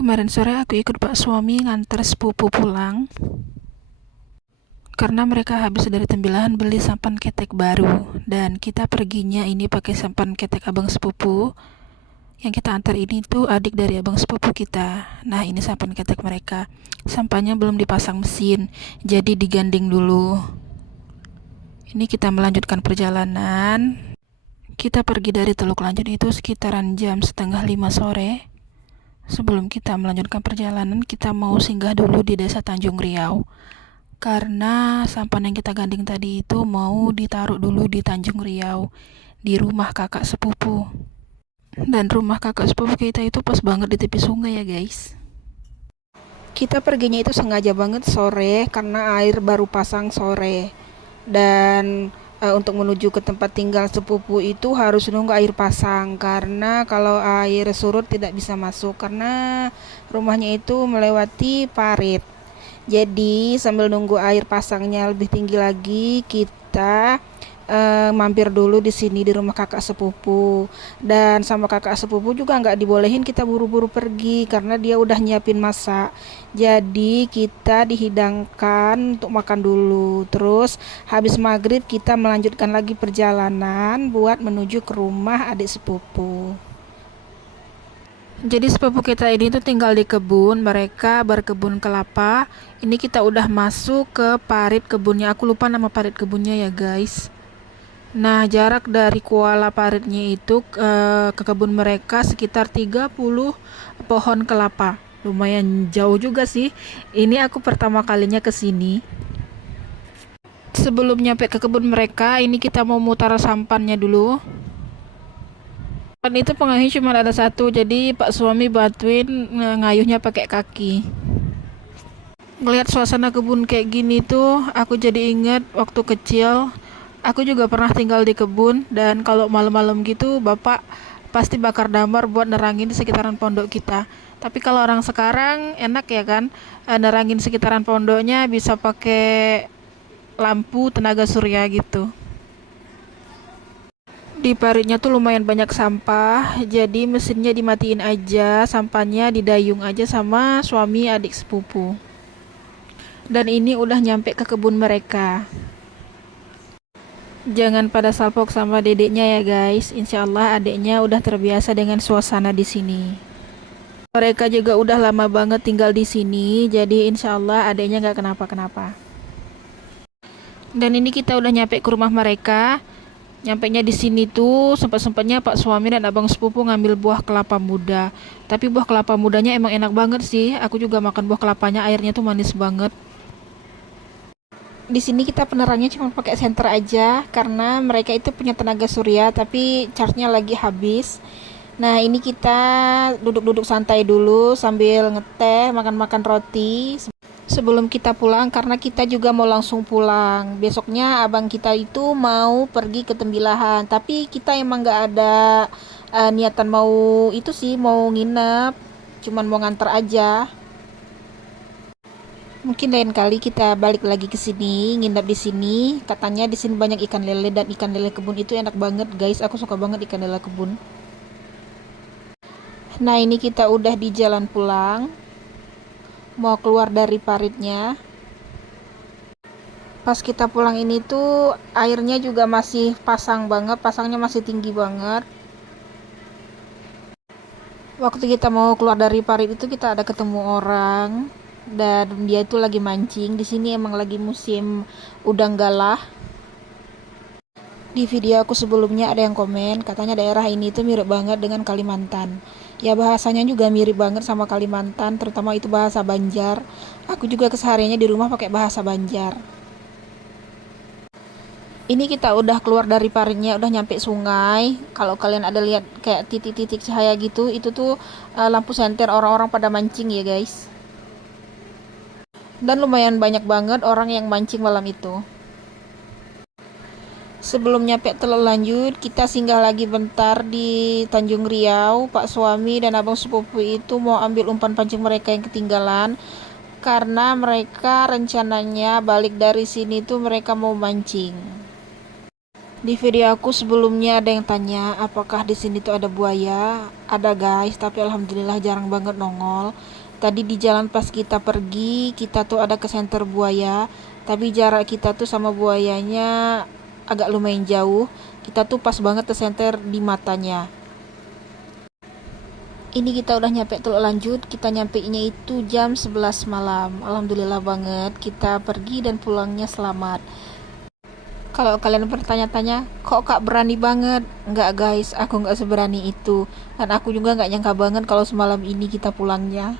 Kemarin sore aku ikut Pak Suami nganter sepupu pulang karena mereka habis dari Tembilahan beli sampan ketek baru, dan kita perginya ini pakai sampan ketek abang sepupu. Yang kita antar ini tuh adik dari abang sepupu kita. Nah, ini sampan ketek mereka. Sampannya belum dipasang mesin, jadi digandeng dulu. Ini kita melanjutkan perjalanan. Kita pergi dari Teluk Lanjut itu sekitaran jam setengah 5 sore. Sebelum kita melanjutkan perjalanan, kita mau singgah dulu di Desa Tanjung Riau. Karena sampan yang kita gandeng tadi itu mau ditaruh dulu di Tanjung Riau, di rumah kakak sepupu. Dan rumah kakak sepupu kita itu pas banget di tepi sungai ya guys. Kita perginya itu sengaja banget sore karena air baru pasang sore. Dan untuk menuju ke tempat tinggal sepupu itu harus nunggu air pasang, karena kalau air surut tidak bisa masuk karena rumahnya itu melewati parit. Jadi sambil nunggu air pasangnya lebih tinggi lagi, kita mampir dulu di sini di rumah kakak sepupu. Dan sama kakak sepupu juga nggak dibolehin kita buru-buru pergi karena dia udah nyiapin masak. Jadi kita dihidangkan untuk makan dulu. Terus habis maghrib kita melanjutkan lagi perjalanan buat menuju ke rumah adik sepupu. Jadi sepupu kita ini tuh tinggal di kebun, mereka berkebun kelapa. Ini kita udah masuk ke parit kebunnya. Aku lupa nama parit kebunnya ya guys. Nah, jarak dari kuala paritnya itu ke kebun mereka sekitar 30 pohon kelapa. Lumayan jauh juga sih. Ini aku pertama kalinya ke sini. Sebelum nyampe ke kebun mereka, ini kita mau mutar sampannya dulu. Dan itu pengayuh cuma ada satu, jadi Pak Suami bantuin ngayuhnya pakai kaki. Ngelihat suasana kebun kayak gini tuh, aku jadi ingat waktu kecil. Aku juga pernah tinggal di kebun, dan kalau malam-malam gitu bapak pasti bakar damar buat nerangin di sekitaran pondok kita. Tapi kalau orang sekarang enak ya kan, nerangin sekitaran pondoknya bisa pakai lampu tenaga surya gitu. Di paritnya tuh lumayan banyak sampah, jadi mesinnya dimatiin aja, sampahnya didayung aja sama suami adik sepupu. Dan ini udah nyampe ke kebun mereka. Jangan pada salpok sama dedeknya ya guys, insya Allah adeknya udah terbiasa dengan suasana di sini. Mereka juga udah lama banget tinggal di sini, jadi insya Allah adeknya nggak kenapa-kenapa. Dan ini kita udah nyampe ke rumah mereka. Nyampainya di sini tuh sempat-sempatnya Pak Suami dan abang sepupu ngambil buah kelapa muda. Tapi buah kelapa mudanya emang enak banget sih. Aku juga makan buah kelapanya, airnya tuh manis banget. Di sini kita penerangannya cuma pakai senter aja karena mereka itu punya tenaga surya tapi charge-nya lagi habis. Nah, ini kita duduk-duduk santai dulu sambil ngeteh, makan-makan roti sebelum kita pulang, karena kita juga mau langsung pulang. Besoknya abang kita itu mau pergi ke Tembilahan, tapi kita emang nggak ada niatan mau itu sih, mau nginep, cuman mau nganter aja. Mungkin lain kali kita balik lagi ke sini, nginep di sini. Katanya di sini banyak ikan lele, dan ikan lele kebun itu enak banget guys. Aku suka banget ikan lele kebun. Nah, ini kita udah di jalan pulang, mau keluar dari paritnya. Pas kita pulang ini tuh airnya juga masih pasang banget, pasangnya masih tinggi banget. Waktu kita mau keluar dari parit itu kita ada ketemu orang, dan dia itu lagi mancing. Di sini emang lagi musim udang galah. Di video aku sebelumnya ada yang komen katanya daerah ini tuh mirip banget dengan Kalimantan. Ya, bahasanya juga mirip banget sama Kalimantan, terutama itu bahasa Banjar. Aku juga kesehariannya di rumah pakai bahasa Banjar. Ini kita udah keluar dari paritnya, udah nyampe sungai. Kalau kalian ada lihat kayak titik-titik cahaya gitu, itu tuh lampu senter orang-orang pada mancing ya guys. Dan lumayan banyak banget orang yang mancing malam itu. Sebelum nyampe Teluk Lanjut, kita singgah lagi bentar di Tanjung Riau. Pak Suami dan abang sepupu itu mau ambil umpan pancing mereka yang ketinggalan, karena mereka rencananya balik dari sini tuh mereka mau mancing. Di video aku sebelumnya ada yang tanya apakah di sini tuh ada buaya. Ada guys, tapi alhamdulillah jarang banget nongol. Tadi di jalan pas kita pergi, kita tuh ada kesenter buaya, tapi jarak kita tuh sama buayanya agak lumayan jauh. Kita tuh pas banget kesenter di matanya. Ini kita udah nyampe Teluk Lanjut, kita nyampe nya itu jam 11 malam. Alhamdulillah banget, kita pergi dan pulangnya selamat. Kalau kalian bertanya-tanya, kok kak berani banget? Enggak guys, aku nggak seberani itu. Dan aku juga nggak nyangka banget kalau semalam ini kita pulangnya.